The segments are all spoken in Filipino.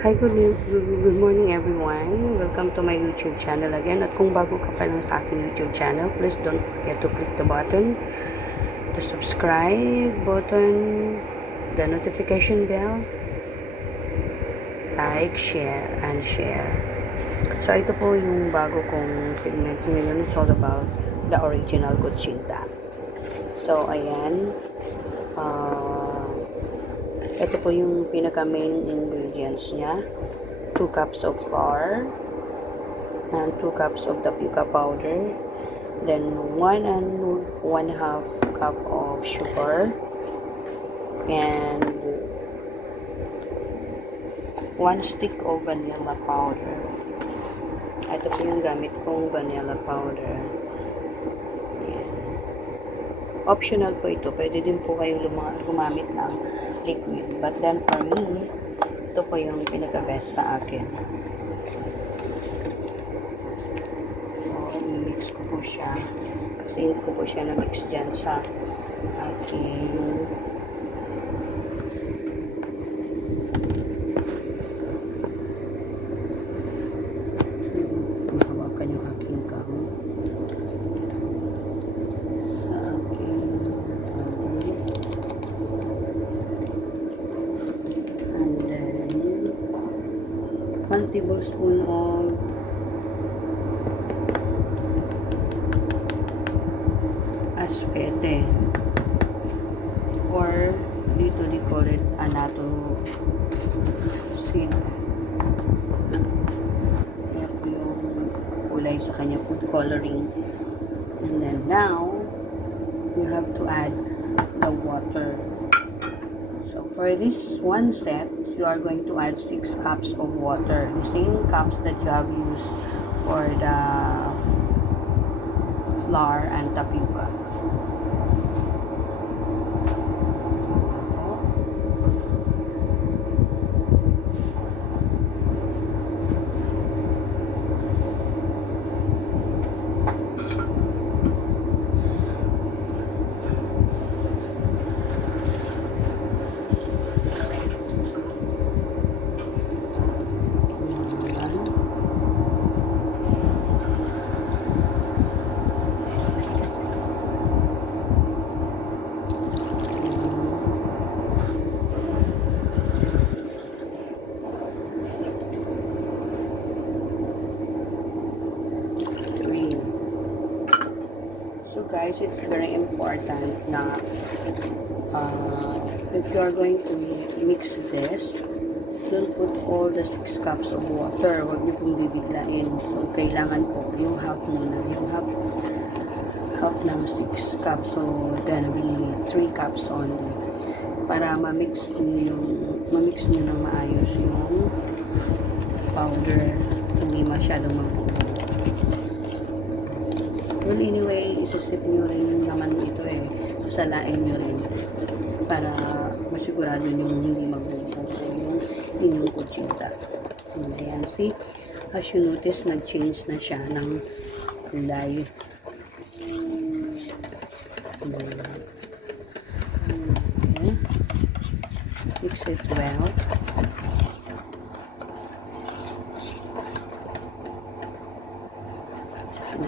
Hi, good morning everyone. Welcome to my YouTube channel again. At kung bago ka pa lang sa aking YouTube channel, please don't forget to click the button, the subscribe button, the notification bell, like, share, and share. So, ito po yung bago kong segment ngayon. It's all about the original kutsinta. So, ayan. Ito po yung pinaka main ingredients niya. 2 cups of flour and 2 cups of tapioca powder, then 1 and 1/2 cup of sugar, and 1 stick of vanilla powder. Ito po yung gamit kong vanilla powder. Ayan. Optional po ito. Pwede din po kayong gumamit ng liquid. But then for me, ito po yung pinaka-best sa akin. I-mix ko po siya. Kasi hindi ko po siya na-mix dyan sa aking mahawakan yung aking kahon. Sa aking and then 1 tablespoon of aswete, or dito they call it anato seed. Yan po yung kulay sa kanya, food coloring. And then now you have to add the water. So for this one set, you are going to add 6 cups of water, the same cups that you have used for the flour and tapioca. So guys, it's very important na if you are going to mix this, don't put all the 6 cups of water. Huwag niyo pong bibiglain. So kailangan po yung half muna. Yung half ng 6 cups. So gonna be 3 cups only. Para ma-mix niyo ng maayos yung powder. Hindi masyadong magbuo. Well, anyway, isisip nyo rin naman ito sasalain nyo rin para masigurado nyo hindi magbubuo yung inyong kutsinta. Ayan, see, as you notice, nag-change na siya ng kulay. Okay. Mix it well.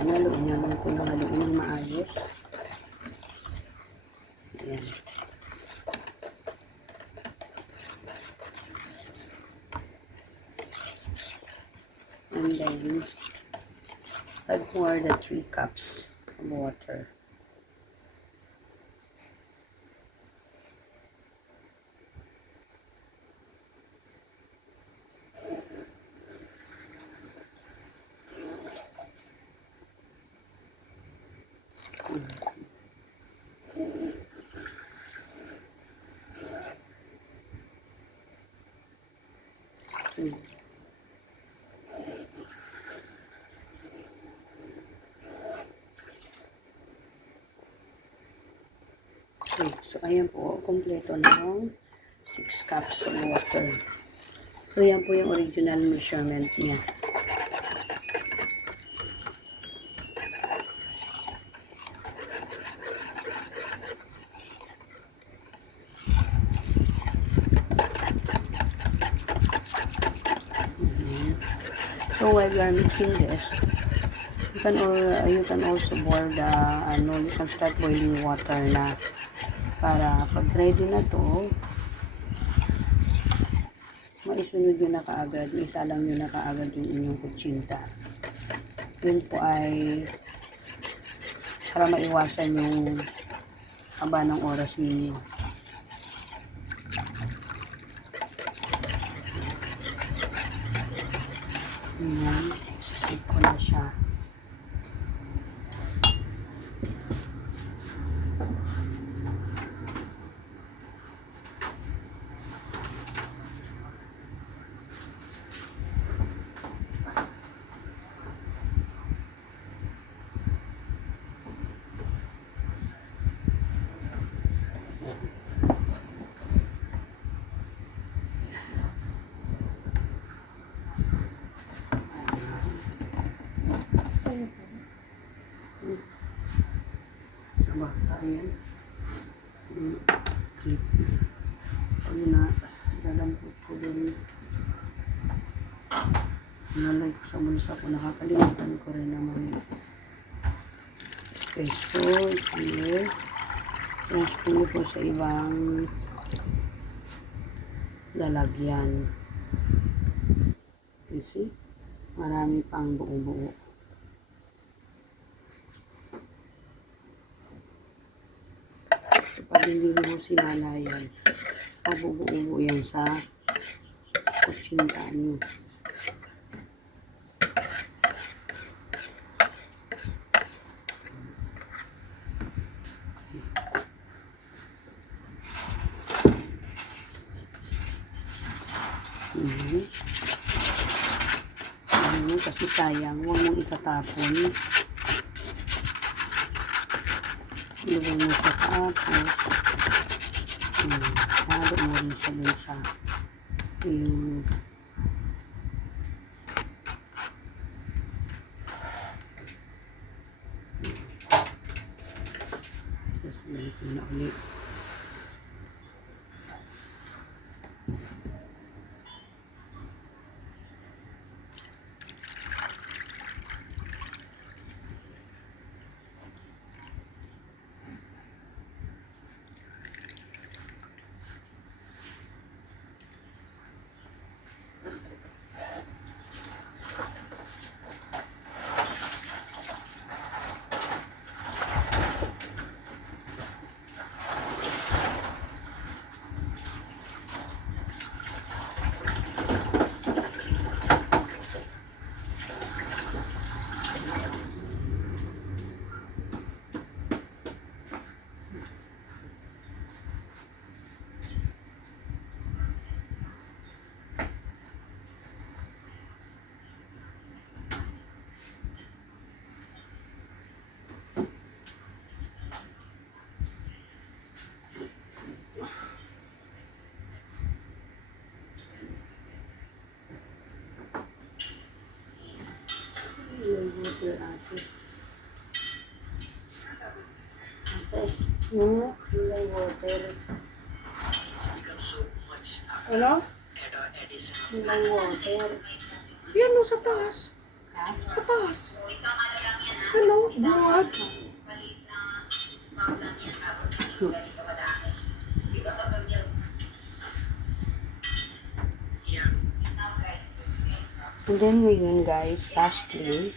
Haluin ko na ng maayos. Ayan. And then, add more the 3 cups of water. Okay, so ayan po, kompleto na yung 6 cups of water. So yan po yung original measurement niya. So while you are mixing this, you can also boil the you can start boiling water na para pag ready na to, maisunod nyo na kaagad, isalang nyo na kaagad yung inyong kutsinta. Yun po ay para maiwasan yung haba ng oras ninyo. Ayan, sisip ko na siya. Bata yan. Clip. Pag na, lalampot ko din. Nalay ko sa bulsa ko. Nakakalimutan ko rin naman. Okay, so, here. Transfer ko sa ibang lalagyan. You see? Marami pang buo-buo. Pag hindi mo sinalayan, mabubuo yan sa kutsinta nyo. Kasi sayang, huwag mong itatapon. Ilagay mo sa tapos. Halo mo rin siya dun sa yung tapos balik mo na ulit. Water ate. Yung water. Ano? Yung water. Yan o, sa taas. Ha? Sa taas. Hello, buhat. And then ngayon guys, lastly,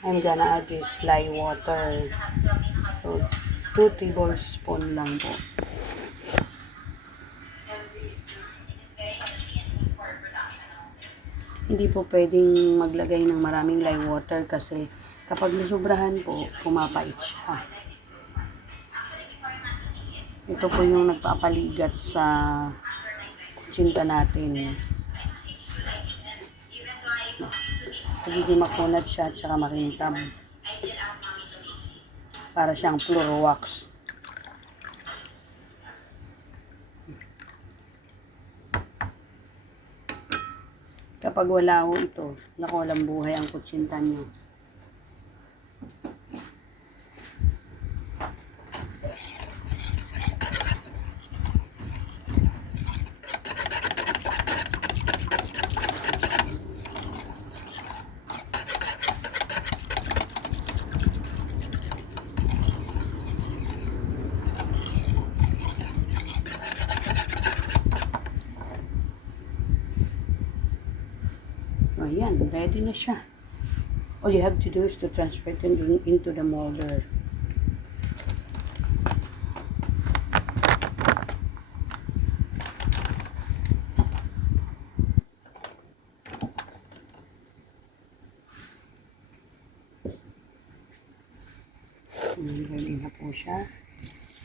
I'm gonna add this lye water. So, 2 tablespoon lang po. Hindi po pwedeng maglagay ng maraming lye water kasi kapag nasubrahan po, pumapait siya. Ito po yung nagpapaligat sa kutsinta natin. Pagiging makunat siya at saka makintab. Para siyang floor wax. Kapag wala ho ito, naku, walang buhay ang kutsinta nyo. So, ayan, ready na siya. All you have to do is to transfer it into the molder. Ready na po siya.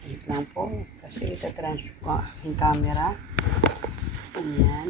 Wait lang po. Kasi itatransfer ko ang aking camera. Ayan.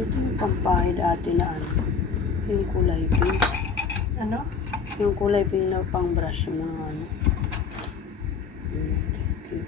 Ito yung pampahe dati na ano. Yung kulay pink. Ano? Yung kulay pink na pang brush yung mga ano. Thank you.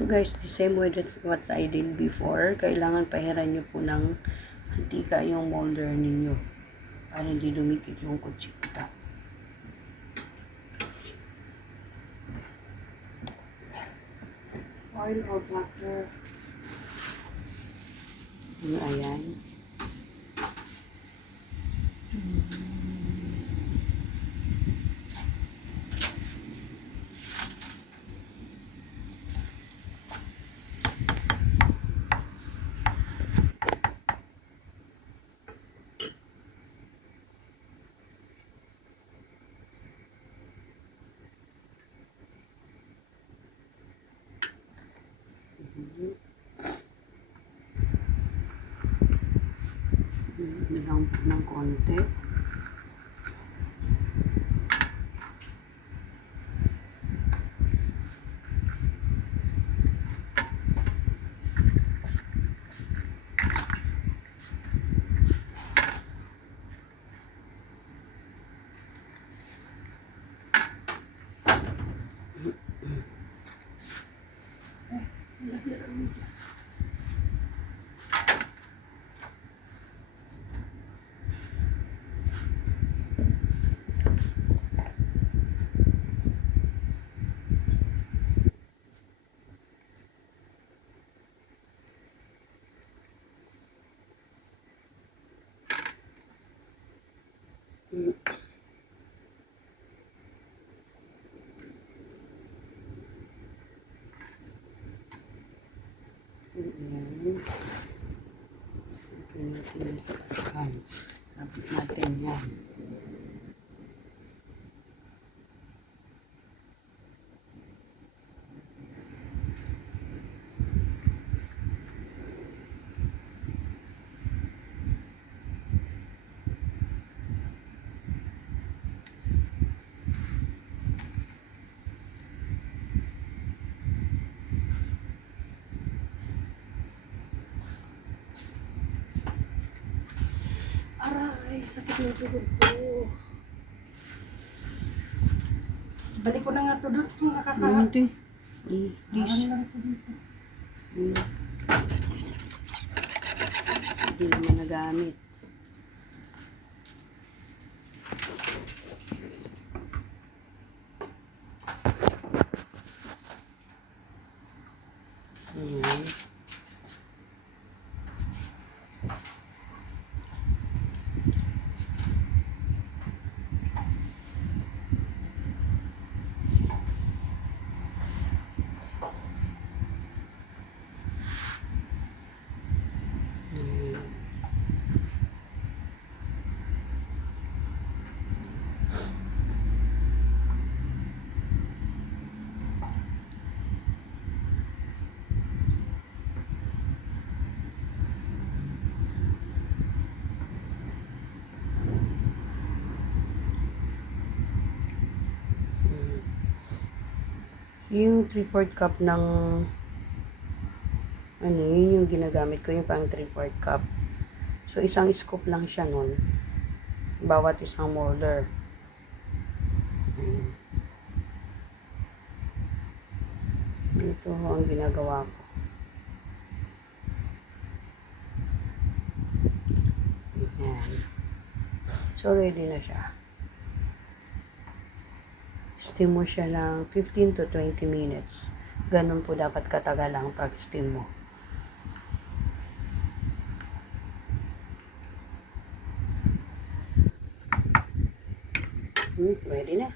So guys, the same way that what I did before, kailangan pahiran nyo po ng mantika yung molder ninyo para hindi dumikit yung kutsinta. Oil or butter? Ayan. Nilang po ng konti. Tapos natin yan. Aray, sakit ng tuhod ko. Balik ko na nga ito doon. Nakakaharap. Hindi. Please. lang ito dito. Hindi naman nagamit. Ayan. Yung 3/4 cup ng yun yung ginagamit ko, yung pang 3/4 cup. So, isang scoop lang siya nun. Bawat isang molder. Ito ang ginagawa ko. Ayan. So, ready na siya. Steam mo siya ng 15 to 20 minutes. Ganun po dapat katagal ang pag-steam mo. Ready na.